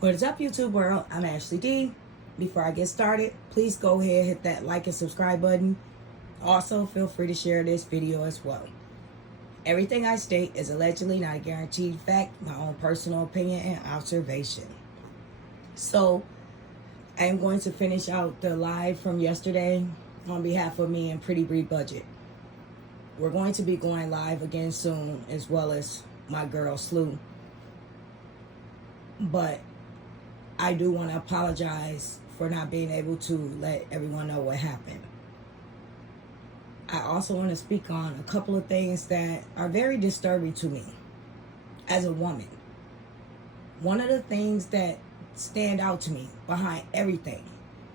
What is up, YouTube world? I'm Ashley D. Before I get started, please go ahead, hit that like and subscribe button. Also, feel free to share this video as well. Everything I state is allegedly not a guaranteed fact, my own personal opinion and observation. So, I am going to finish out the live from yesterday on behalf of me and Pretty Bree Budget. We're going to be going live again soon, as well as my girl Slew. But I do want to apologize for not being able to let everyone know what happened. I also want to speak on a couple of things that are very disturbing to me as a woman. One of the things that stand out to me behind everything,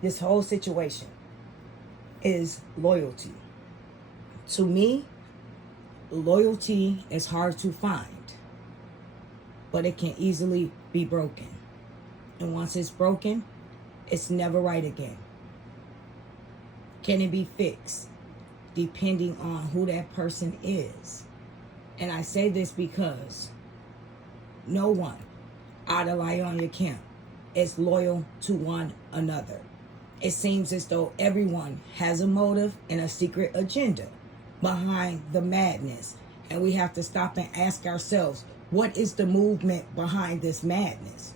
this whole situation, is loyalty. To me, loyalty is hard to find, but it can easily be broken. And once it's broken, it's never right again. Can it be fixed? Depending on who that person is. And I say this because no one out of Lieonya camp is loyal to one another. It seems as though everyone has a motive and a secret agenda behind the madness. And we have to stop and ask ourselves, what is the movement behind this madness?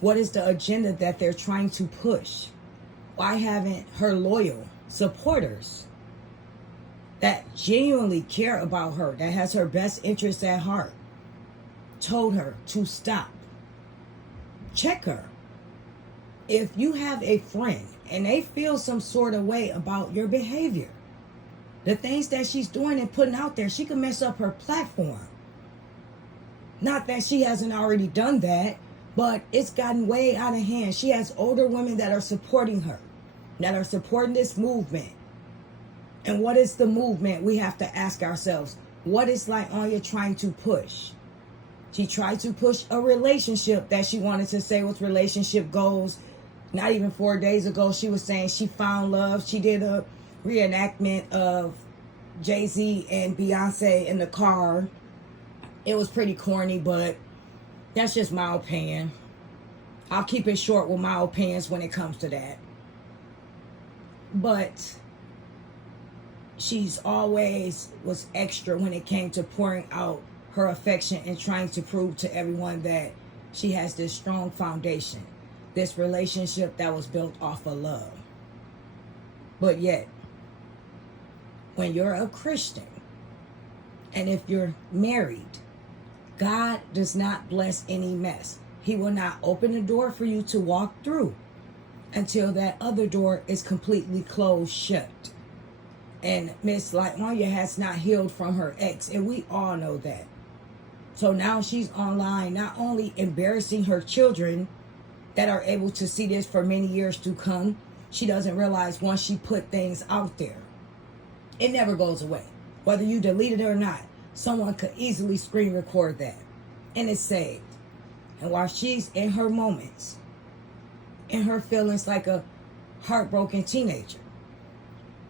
What is the agenda that they're trying to push? Why haven't her loyal supporters that genuinely care about her, that has her best interests at heart, told her to stop? Check her. If you have a friend and they feel some sort of way about your behavior, the things that she's doing and putting out there, she could mess up her platform. Not that she hasn't already done that, but it's gotten way out of hand. She has older women that are supporting her, that are supporting this movement. And what is the movement? We have to ask ourselves, what is Lieonya trying to push? She tried to push a relationship that she wanted to say was relationship goals. Not even 4 days ago, she was saying she found love. She did a reenactment of Jay-Z and Beyonce in the car. It was pretty corny, but that's just my opinion. I'll keep it short with my opinions when it comes to that. But she's always was extra when it came to pouring out her affection and trying to prove to everyone that she has this strong foundation, this relationship that was built off of love. But yet, when you're a Christian, and if you're married, God does not bless any mess. He will not open the door for you to walk through until that other door is completely closed shut. And Miss Lieonya has not healed from her ex, and we all know that. So now she's online, not only embarrassing her children that are able to see this for many years to come. She doesn't realize once she put things out there, it never goes away. Whether you delete it or not, someone could easily screen record that, and it's saved. And while she's in her moments, in her feelings like a heartbroken teenager,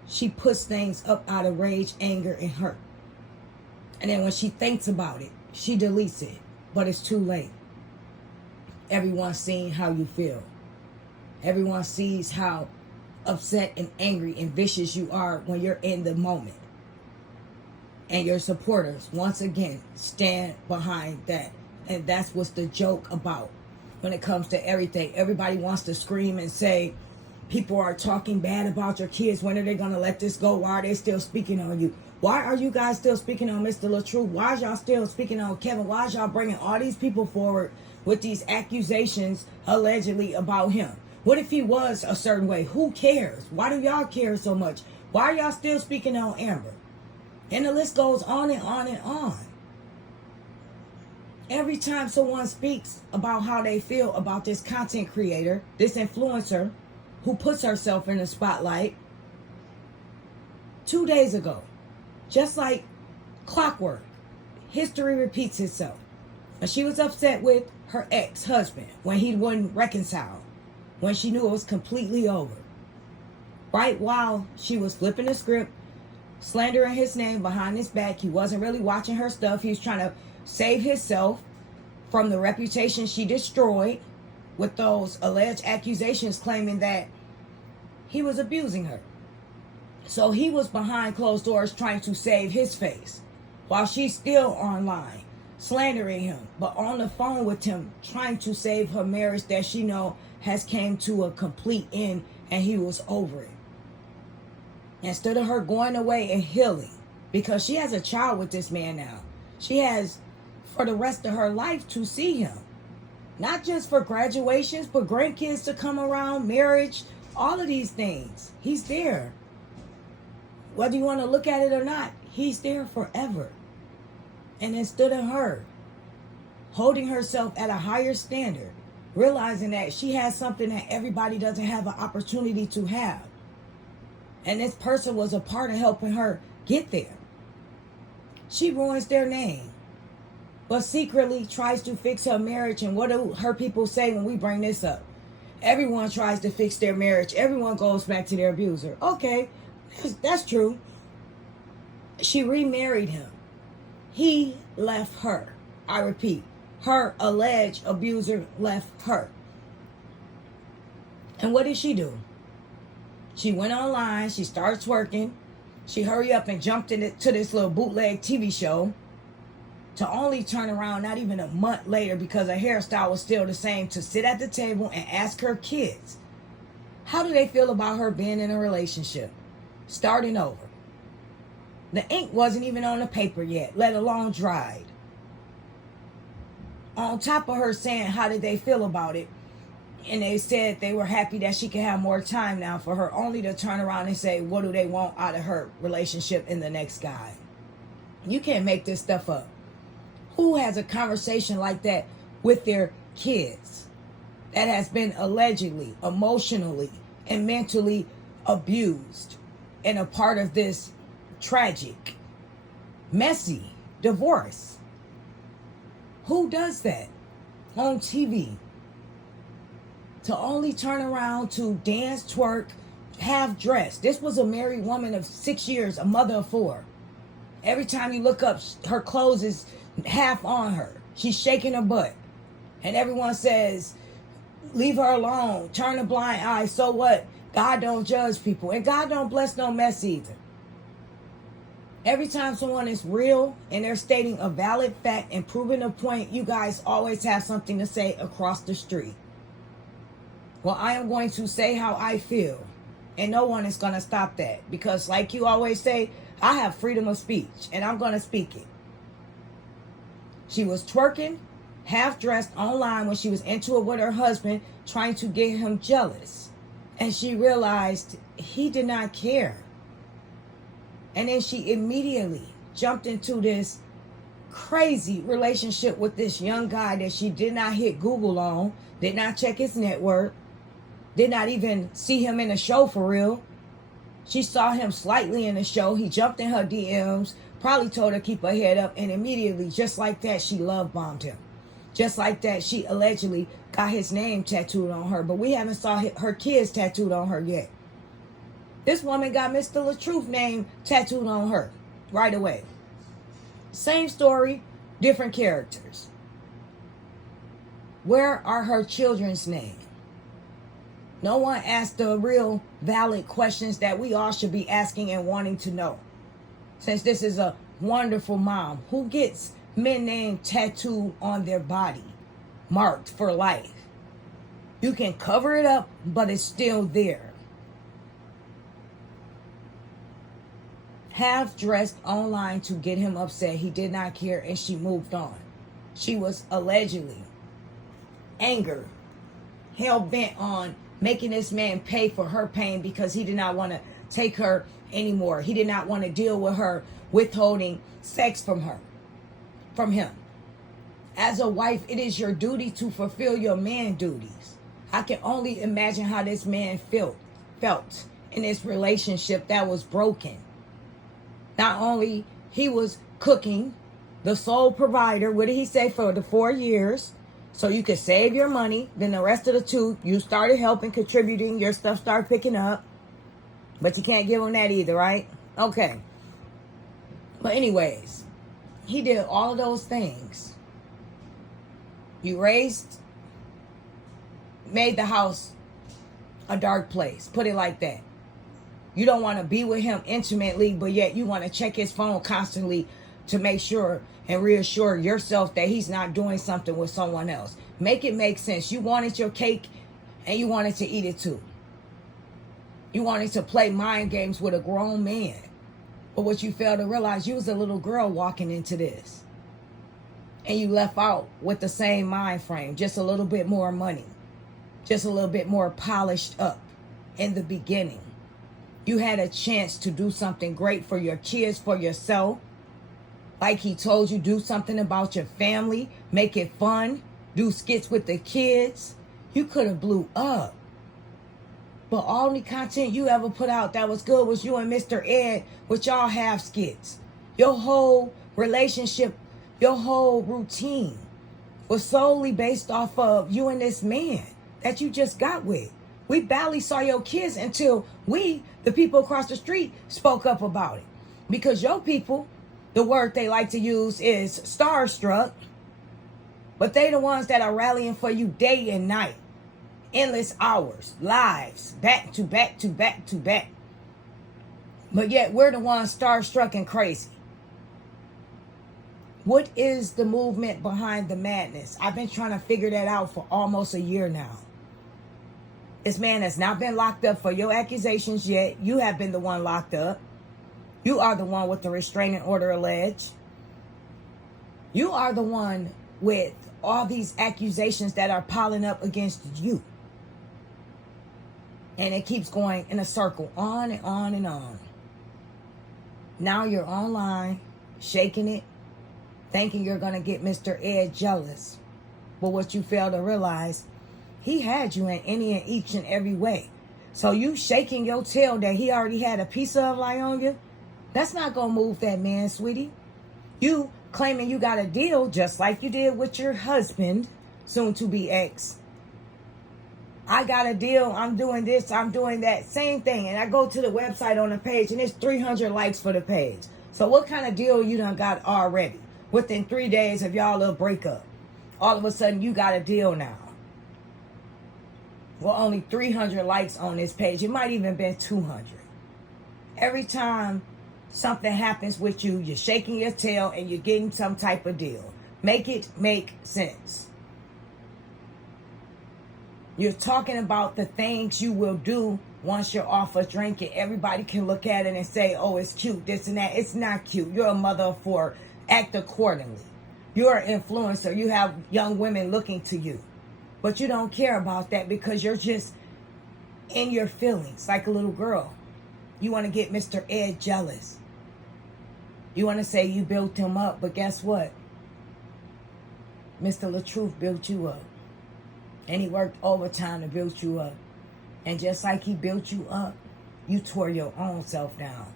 she puts things up out of rage, anger, and hurt. And then when she thinks about it, she deletes it, but it's too late. Everyone's seeing how you feel. Everyone sees how upset and angry and vicious you are when you're in the moment. And your supporters, once again, stand behind that. And that's what's the joke about when it comes to everything. Everybody wants to scream and say, people are talking bad about your kids. When are they going to let this go? Why are they still speaking on you? Why are you guys still speaking on Mr. LaTrue? Why is y'all still speaking on Kevin? Why is y'all bringing all these people forward with these accusations allegedly about him? What if he was a certain way? Who cares? Why do y'all care so much? Why are y'all still speaking on Amber? And the list goes on and on and on. Every time someone speaks about how they feel about this content creator, this influencer who puts herself in the spotlight, 2 days ago, just like clockwork, history repeats itself. And she was upset with her ex-husband when he wouldn't reconcile, when she knew it was completely over. Right while she was flipping the script, slandering his name behind his back. He wasn't really watching her stuff. He was trying to save himself from the reputation she destroyed. with those alleged accusations claiming that he was abusing her. So he was behind closed doors trying to save his face while she's still online slandering him, but on the phone with him trying to save her marriage that she know has came to a complete end and he was over it. Instead of her going away and healing, because she has a child with this man now. She has for the rest of her life to see him. Not just for graduations, but grandkids to come around, marriage, all of these things. He's there. Whether you want to look at it or not, he's there forever. And instead of her holding herself at a higher standard, realizing that she has something that everybody doesn't have an opportunity to have. And this person was a part of helping her get there. She ruins their name, but secretly tries to fix her marriage. And what do her people say when we bring this up? Everyone tries to fix their marriage. Everyone goes back to their abuser. Okay, that's true. She remarried him. He left her. I repeat, her alleged abuser left her. And what did she do? She went online. She started twerking. She hurried up and jumped into this little bootleg TV show to only turn around not even a month later, because her hairstyle was still the same, to sit at the table and ask her kids, how do they feel about her being in a relationship? Starting over. The ink wasn't even on the paper yet, let alone dried. On top of her saying how did they feel about it, and they said they were happy that she could have more time now, for her only to turn around and say, what do they want out of her relationship in the next guy? You can't make this stuff up. Who has a conversation like that with their kids that has been allegedly, emotionally, and mentally abused and a part of this tragic, messy divorce? Who does that on TV? To only turn around to dance, twerk, half dressed. This was a married woman of 6 years, a mother of 4. Every time you look up, her clothes is half on her. She's shaking her butt. And everyone says, leave her alone, turn a blind eye, so what? God don't judge people. And God don't bless no mess either. Every time someone is real and they're stating a valid fact and proving a point, you guys always have something to say across the street. Well, I am going to say how I feel, and no one is going to stop that, because like you always say, I have freedom of speech, and I'm going to speak it. She was twerking, half dressed online when she was into it with her husband, trying to get him jealous. And she realized he did not care. And then she immediately jumped into this crazy relationship with this young guy that she did not hit Google on, did not check his network, did not even see him in the show for real. She saw him slightly in the show. He jumped in her DMs, probably told her to keep her head up, and immediately, just like that, she love bombed him. Just like that, she allegedly got his name tattooed on her, but we haven't saw her kids tattooed on her yet. This woman got Mr. LaTruth name tattooed on her right away. Same story, different characters. Where are her children's names? No one asked the real valid questions that we all should be asking and wanting to know. Since this is a wonderful mom, who gets men name tattooed on their body, marked for life? You can cover it up, but it's still there. Half dressed online to get him upset. He did not care, and she moved on. She was allegedly anger, hell bent on making this man pay for her pain because he did not want to take her anymore. He did not want to deal with her withholding sex from him. As a wife, it is your duty to fulfill your man duties. I can only imagine how this man felt in this relationship that was broken. Not only he was cooking, the sole provider, what did he say, for the 4 years, so you could save your money. Then the rest of the 2, you started helping, contributing, your stuff started picking up. But you can't give him that either, right? Okay. But anyways, he did all of those things. You raised made the house a dark place. Put it like that. You don't want to be with him intimately, but yet you want to check his phone constantly to make sure and reassure yourself that he's not doing something with someone else. Make it make sense. You wanted your cake and you wanted to eat it too. You wanted to play mind games with a grown man. But what you failed to realize, you was a little girl walking into this. And you left out with the same mind frame, just a little bit more money, just a little bit more polished up in the beginning. You had a chance to do something great for your kids, for yourself. Like he told you, do something about your family, make it fun, do skits with the kids. You could have blew up. But all the content you ever put out that was good was you and Mr. Ed, which y'all have skits. Your whole relationship, your whole routine was solely based off of you and this man that you just got with. We barely saw your kids until we, the people across the street, spoke up about it. Because your people, the word they like to use is starstruck, but they the ones that are rallying for you day and night. Endless hours, lives, back to back to back to back. But yet we're the ones starstruck and crazy. What is the movement behind the madness? I've been trying to figure that out for almost a year now. This man has not been locked up for your accusations yet. You have been the one locked up. You are the one with the restraining order alleged. You are the one with all these accusations that are piling up against you. And it keeps going in a circle, on and on and on. Now you're online, shaking it, thinking you're going to get Mr. Ed jealous. But what you fail to realize, he had you in any and each and every way. So you shaking your tail that he already had a piece of, Lieonya, that's not going to move that man, sweetie. You claiming you got a deal just like you did with your husband, soon to be ex. I got a deal, I'm doing this, I'm doing that, same thing. And I go to the website on the page and it's 300 likes for the page. So what kind of deal you done got already? Within 3 days of y'all little breakup, all of a sudden you got a deal now. Well, only 300 likes on this page. It might even been 200. Every time something happens with you, you're shaking your tail and you're getting some type of deal. Make it make sense. You're talking about the things you will do once you're off a drink and everybody can look at it and say, oh, it's cute, this and that. It's not cute. You're a mother of four. Act accordingly. You're an influencer. You have young women looking to you. But you don't care about that because you're just in your feelings like a little girl. You want to get Mr. Ed jealous. You want to say you built him up, but guess what? Mr. LaTruth built you up. And he worked overtime to build you up. And just like he built you up, you tore your own self down.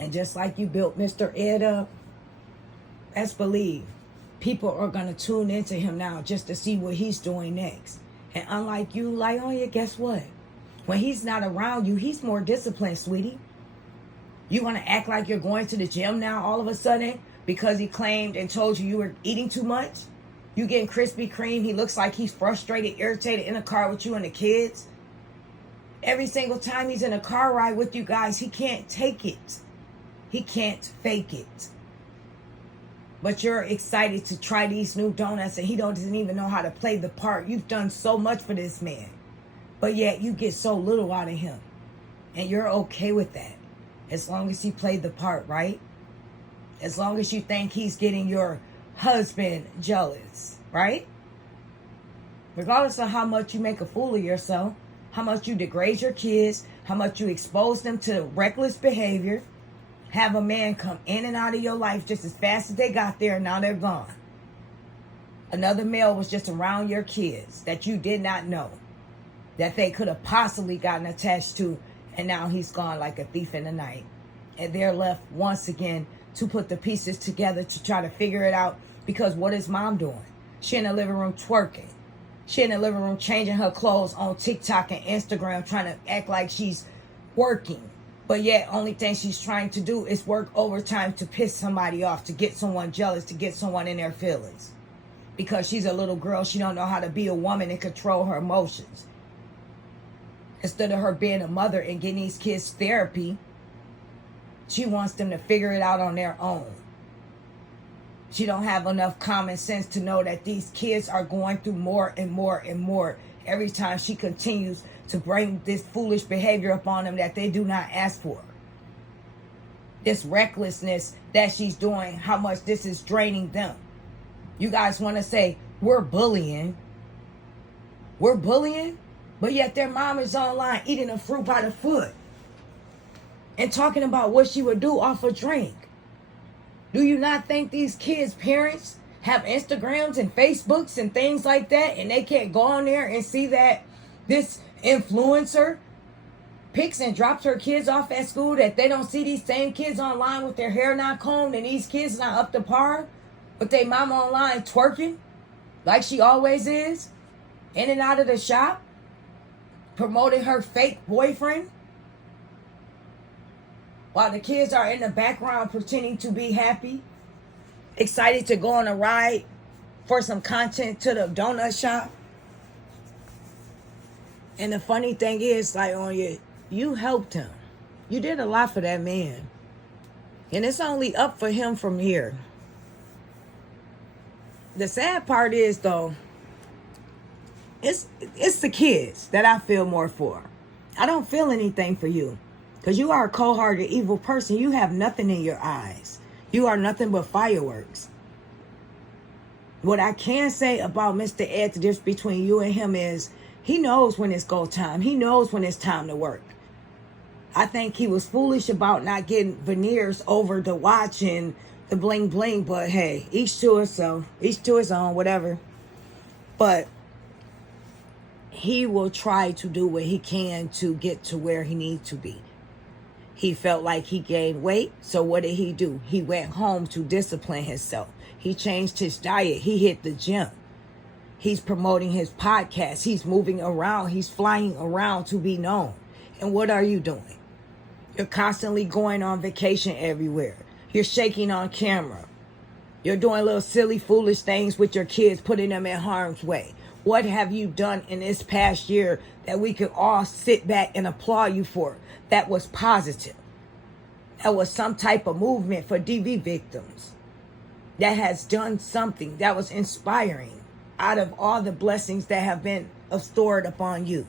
And just like you built Mr. Ed up, best believe people are going to tune into him now just to see what he's doing next. And unlike you, Lieonya, guess what? When he's not around you, he's more disciplined, sweetie. You want to act like you're going to the gym now all of a sudden because he claimed and told you were eating too much? You getting Krispy Kreme. He looks like he's frustrated, irritated in a car with you and the kids. Every single time he's in a car ride with you guys, he can't take it. He can't fake it. But you're excited to try these new donuts and he doesn't even know how to play the part. You've done so much for this man. But yet you get so little out of him. And you're okay with that. As long as he played the part, right? As long as you think he's getting your husband jealous, right? Regardless of how much you make a fool of yourself, how much you degrade your kids, how much you expose them to reckless behavior, have a man come in and out of your life just as fast as they got there and now they're gone. Another male was just around your kids that you did not know, that they could have possibly gotten attached to, and now he's gone like a thief in the night. And they're left once again to put the pieces together to try to figure it out. Because what is mom doing? She in the living room twerking. She in the living room changing her clothes on TikTok and Instagram, trying to act like she's working. But yet, only thing she's trying to do is work overtime to piss somebody off, to get someone jealous, to get someone in their feelings. Because she's a little girl, she don't know how to be a woman and control her emotions. Instead of her being a mother and getting these kids therapy, she wants them to figure it out on their own. She don't have enough common sense to know that these kids are going through more and more and more every time she continues to bring this foolish behavior upon them that they do not ask for. This recklessness that she's doing, how much this is draining them. You guys want to say, we're bullying. We're bullying? But yet their mom is online eating a fruit by the foot and talking about what she would do off a drink. Do you not think these kids' parents have Instagrams and Facebooks and things like that, and they can't go on there and see that this influencer picks and drops her kids off at school, that they don't see these same kids online with their hair not combed and these kids not up to par with their mama online twerking like she always is, in and out of the shop, promoting her fake boyfriend, while the kids are in the background pretending to be happy, excited to go on a ride for some content to the donut shop. And the funny thing is, Lieonya, you helped him. You did a lot for that man. And it's only up for him from here. The sad part is, though, it's the kids that I feel more for. I don't feel anything for you. Because you are a cold-hearted, evil person. You have nothing in your eyes. You are nothing but fireworks. What I can say about Mr. Ed, the difference between you and him is he knows when it's go time. He knows when it's time to work. I think he was foolish about not getting veneers over the watch and the bling bling. But hey, each to himself. Each to his own, whatever. But he will try to do what he can to get to where he needs to be. He felt like he gained weight, so what did he do? He went home to discipline himself. He changed his diet. He hit the gym. He's promoting his podcast. He's moving around. He's flying around to be known. And what are you doing? You're constantly going on vacation everywhere. You're shaking on camera. You're doing little silly, foolish things with your kids, putting them in harm's way. What have you done in this past year that we could all sit back and applaud you for? That was positive. That was some type of movement for DV victims. That has done something that was inspiring out of all the blessings that have been stored upon you.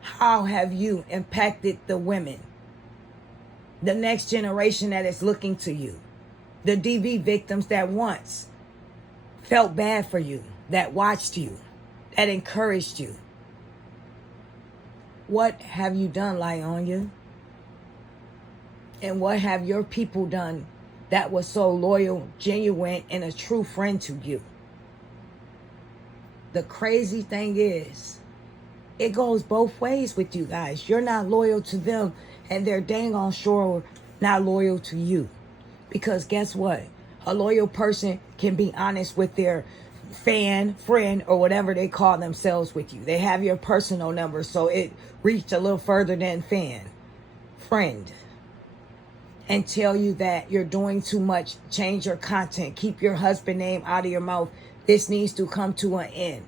How have you impacted the women? The next generation that is looking to you. The DV victims that once felt bad for you, that watched you, that encouraged you. What have you done, Lieonya? And what have your people done that was so loyal, genuine, and a true friend to you? The crazy thing is, it goes both ways with you guys. You're not loyal to them, and they're dang on sure not loyal to you. Because guess what? A loyal person can be honest with their fan, friend, or whatever they call themselves with you. They have your personal number, so it reached a little further than fan, friend, and tell you that you're doing too much. Change your content. Keep your husband name out of your mouth. This needs to come to an end.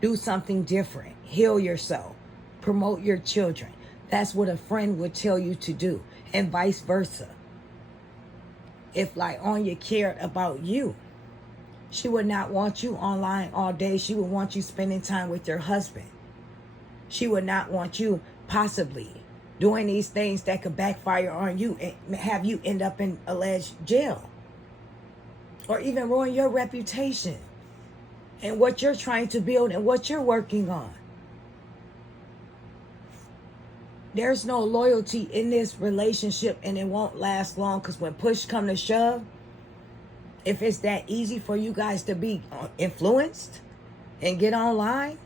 Do something different. Heal yourself. Promote your children. That's what a friend would tell you to do, and vice versa. If Lieonya cared about you, she would not want you online all day. She would want you spending time with your husband. She would not want you possibly doing these things that could backfire on you and have you end up in alleged jail. Or even ruin your reputation and what you're trying to build and what you're working on. There's no loyalty in this relationship, and it won't last long, because when push come to shove, if it's that easy for you guys to be influenced and get online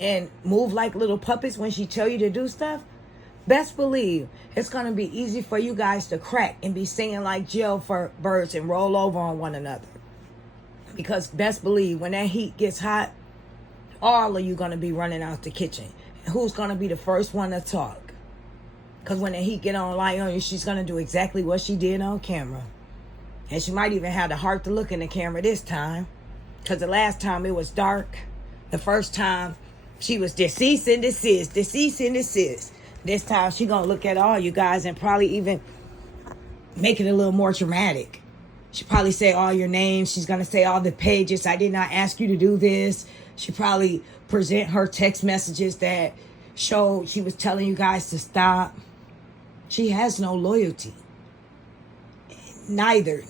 and move like little puppets when she tell you to do stuff, best believe it's going to be easy for you guys to crack and be singing like jailbirds and roll over on one another. Because best believe when that heat gets hot, all of you going to be running out the kitchen. And who's going to be the first one to talk? Because when the heat get on Lieonya, she's going to do exactly what she did on camera. And she might even have the heart to look in the camera this time. Because the last time it was dark. The first time She was deceased and desist, deceased and desist. This time she gonna look at all you guys and probably even make it a little more dramatic. She probably say all your names. She's gonna say all the pages. I did not ask you to do this. She probably present her text messages that showed she was telling you guys to stop. She has no loyalty. Neither,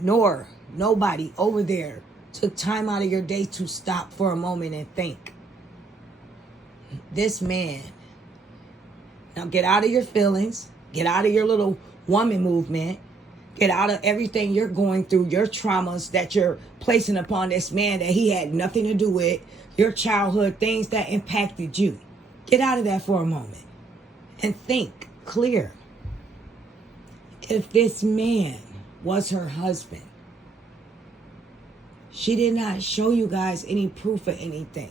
nor nobody over there took time out of your day to stop for a moment and think. This man, now get out of your feelings, get out of your little woman movement, get out of everything you're going through, your traumas that you're placing upon this man that he had nothing to do with, your childhood, things that impacted you. Get out of that for a moment and think clear. If this man was her husband, she did not show you guys any proof of anything.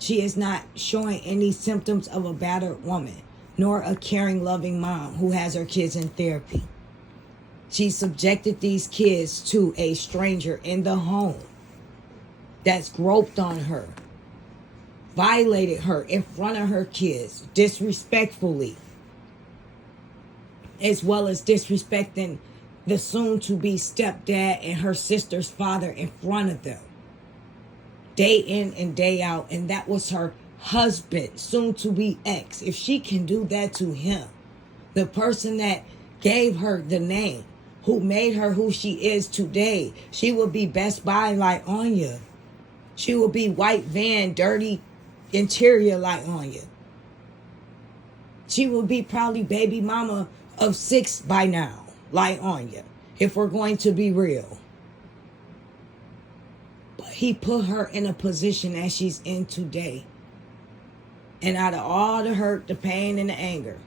She is not showing any symptoms of a battered woman, nor a caring, loving mom who has her kids in therapy. She subjected these kids to a stranger in the home that's groped on her, violated her in front of her kids, disrespectfully, as well as disrespecting the soon-to-be stepdad and her sister's father in front of them, day in and day out. And that was her husband, soon-to-be ex. If she can do that to him, the person that gave her the name, who made her who she is today, she will be Best Buy Lieonya. She will be white van, dirty interior Lieonya. She will be probably baby mama of 6 by now, Lieonya, if we're going to be real. But he put her in a position that she's in today. And out of all the hurt, the pain, and the anger,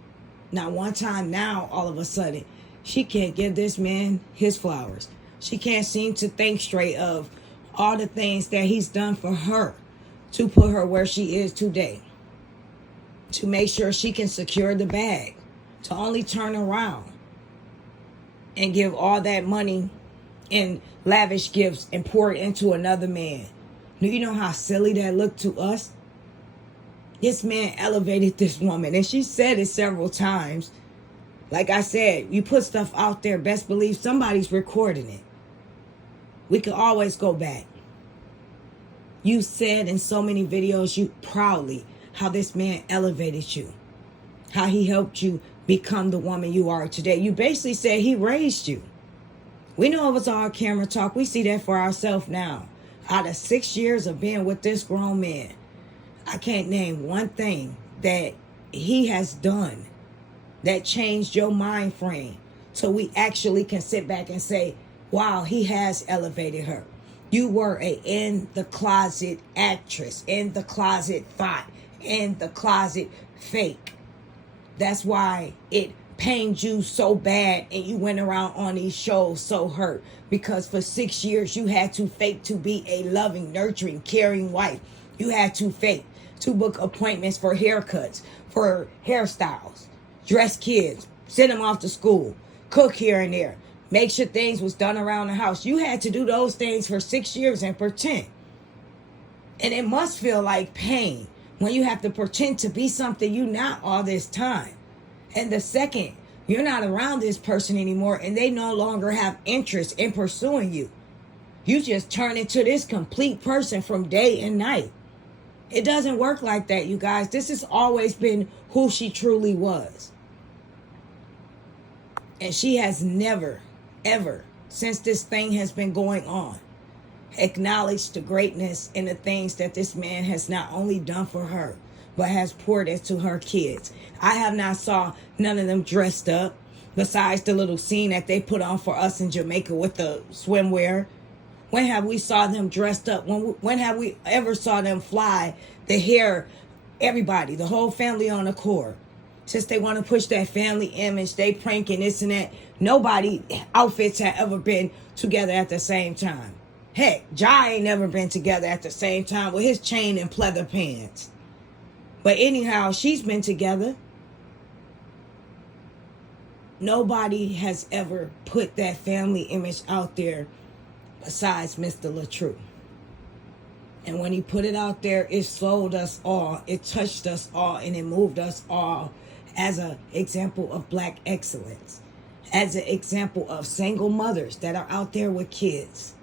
not one time now, all of a sudden, she can't give this man his flowers. She can't seem to think straight of all the things that he's done for her to put her where she is today. To make sure she can secure the bag. To only turn around and give all that money in lavish gifts and pour it into another man. Do you know how silly that looked to us? This man elevated this woman, and she said it several times. Like I said, you put stuff out there, best believe somebody's recording it. We can always go back. You said in so many videos, you proudly, how this man elevated you. How he helped you become the woman you are today. You basically said he raised you. We know it was all camera talk. We see that for ourselves now. Out of 6 years of being with this grown man, I can't name one thing that he has done that changed your mind frame so we actually can sit back and say, wow, he has elevated her. You were a in the closet actress, in the closet thought, in the closet fake. That's why it pained you so bad and you went around on these shows so hurt, because for 6 years you had to fake to be a loving, nurturing, caring wife. You had to fake to book appointments for haircuts, for hairstyles, dress kids, send them off to school, cook here and there, make sure things was done around the house. You had to do those things for 6 years and pretend. And it must feel like pain when you have to pretend to be something you're not all this time. And the second you're not around this person anymore and they no longer have interest in pursuing you, you just turn into this complete person from day and night. It doesn't work like that, you guys. This has always been who she truly was. And she has never, ever, since this thing has been going on, acknowledged the greatness and the things that this man has not only done for her, but has poured into her kids. I have not saw none of them dressed up, besides the little scene that they put on for us in Jamaica with the swimwear. When have we saw them dressed up? When have we ever saw them fly the hair, everybody, the whole family on a cord? Since they want to push that family image, they pranking this and that. Nobody outfits have ever been together at the same time. Heck, Ja ain't never been together at the same time with his chain and pleather pants. But anyhow, she's been together. Nobody has ever put that family image out there besides Mr. LaTrue. And when he put it out there, it sold us all. It touched us all, and it moved us all as an example of black excellence, as an example of single mothers that are out there with kids.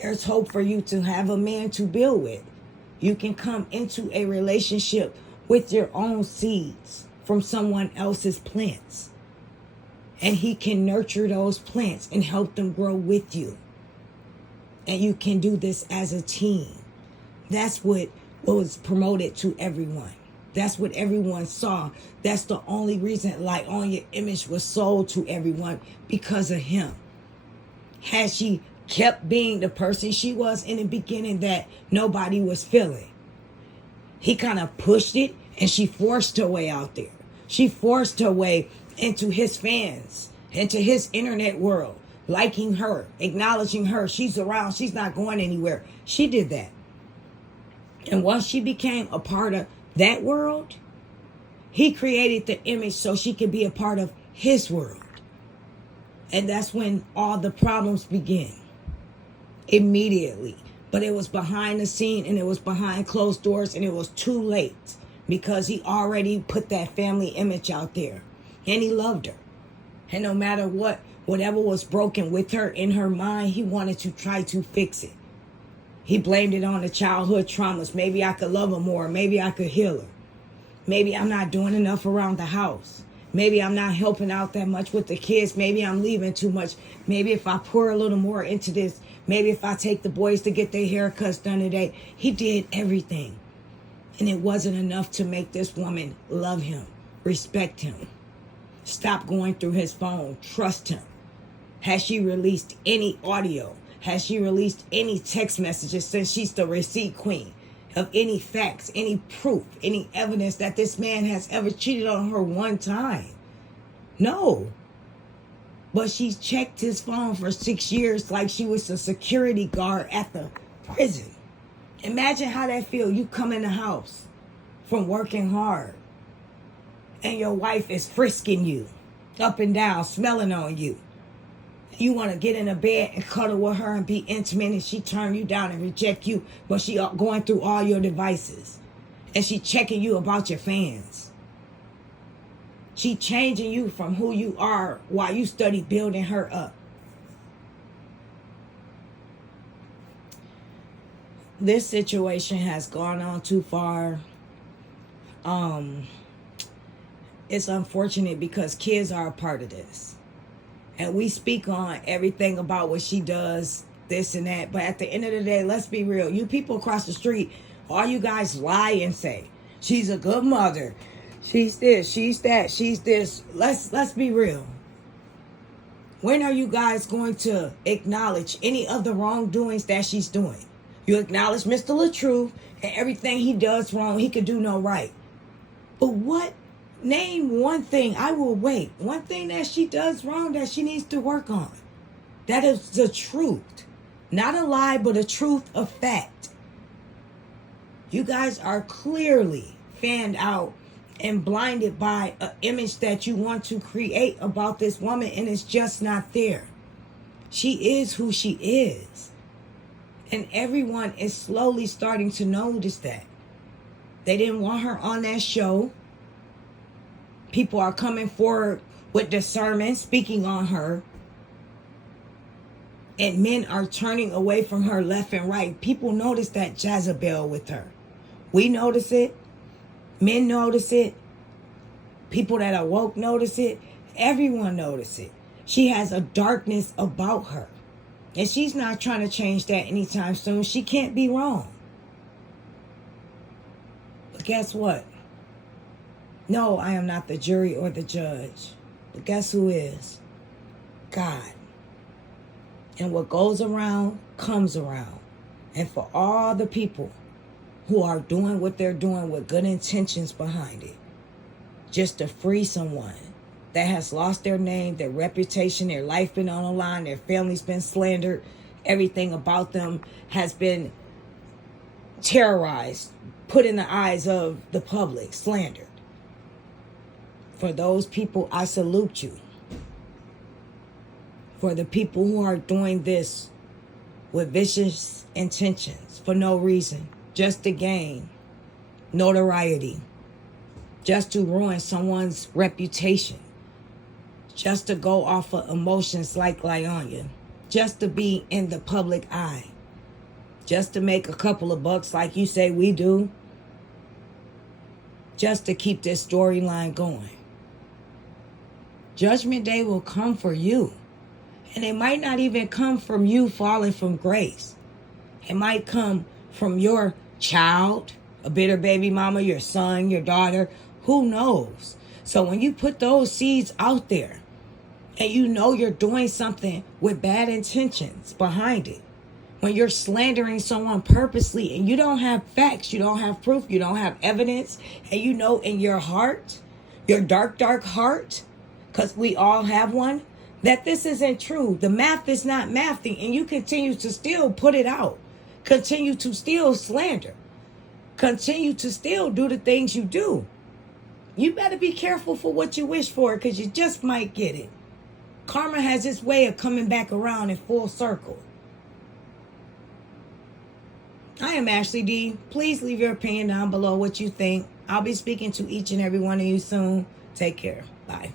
There's hope for you to have a man to build with. You can come into a relationship with your own seeds from someone else's plants. And he can nurture those plants and help them grow with you. And you can do this as a team. That's what was promoted to everyone. That's what everyone saw. That's the only reason Lieonya image was sold to everyone, because of him. Had she kept being the person she was in the beginning that nobody was feeling, he kind of pushed it, and she forced her way out there. She forced her way into his fans, into his internet world, liking her, acknowledging her. She's around. She's not going anywhere. She did that. And once she became a part of that world, he created the image so she could be a part of his world. And that's when all the problems begin. Immediately. But it was behind the scene, and it was behind closed doors, and it was too late, because he already put that family image out there, and he loved her. And no matter whatever was broken with her in her mind, he wanted to try to fix it. He blamed it on the childhood traumas. Maybe I could love her more. Maybe I could heal her. Maybe I'm not doing enough around the house. Maybe I'm not helping out that much with the kids. Maybe I'm leaving too much. Maybe if I pour a little more into this, maybe if I take the boys to get their haircuts done today. He did everything. And it wasn't enough to make this woman love him, respect him, stop going through his phone, trust him. Has she released any audio? Has she released any text messages, since she's the receipt queen, of any facts, any proof, any evidence that this man has ever cheated on her one time? No. But she's checked his phone for 6 years like she was a security guard at the prison. Imagine how that feels. You come in the house from working hard, and your wife is frisking you up and down, smelling on you. You want to get in a bed and cuddle with her and be intimate, and she turn you down and reject you, but she going through all your devices, and she checking you about your fans. She changing you from who you are while you study building her up. This situation has gone on too far. It's unfortunate, because kids are a part of this. And we speak on everything about what she does, this and that. But at the end of the day, let's be real. You people across the street, all you guys lie and say, she's a good mother. She's this, she's that, she's this. Let's be real. When are you guys going to acknowledge any of the wrongdoings that she's doing? You acknowledge Mr. LaTruth and everything he does wrong, he could do no right. But what? Name one thing. I will wait. One thing that she does wrong that she needs to work on. That is the truth. Not a lie, but a truth of fact. You guys are clearly fanned out and blinded by an image that you want to create about this woman, and it's just not there. She is who she is. And everyone is slowly starting to notice that. They didn't want her on that show. People are coming forward with discernment, speaking on her. And men are turning away from her left and right. People notice that Jezebel with her. We notice it. Men notice it. People that are woke notice it. Everyone notice it. She has a darkness about her. And she's not trying to change that anytime soon. She can't be wrong. But guess what? No, I am not the jury or the judge. But guess who is? God. And what goes around comes around. And for all the people who are doing what they're doing with good intentions behind it, just to free someone that has lost their name, their reputation, their life been on the line, their family's been slandered, everything about them has been terrorized, put in the eyes of the public, slandered. For those people, I salute you. For the people who are doing this with vicious intentions for no reason, just to gain notoriety, just to ruin someone's reputation, just to go off of emotions like Lieonya, just to be in the public eye, just to make a couple of bucks like you say we do, just to keep this storyline going. Judgment Day will come for you. And it might not even come from you falling from grace. It might come from your child, a bitter baby mama, your son, your daughter, who knows? So when you put those seeds out there and you know you're doing something with bad intentions behind it, when you're slandering someone purposely and you don't have facts, you don't have proof, you don't have evidence, and you know in your heart, your dark, dark heart, because we all have one, that this isn't true. The math is not mathing, and you continue to still put it out. Continue to still slander. Continue to still do the things you do. You better be careful for what you wish for, because you just might get it. Karma has its way of coming back around in full circle. I am Ashley D. Please leave your opinion down below what you think. I'll be speaking to each and every one of you soon. Take care. Bye.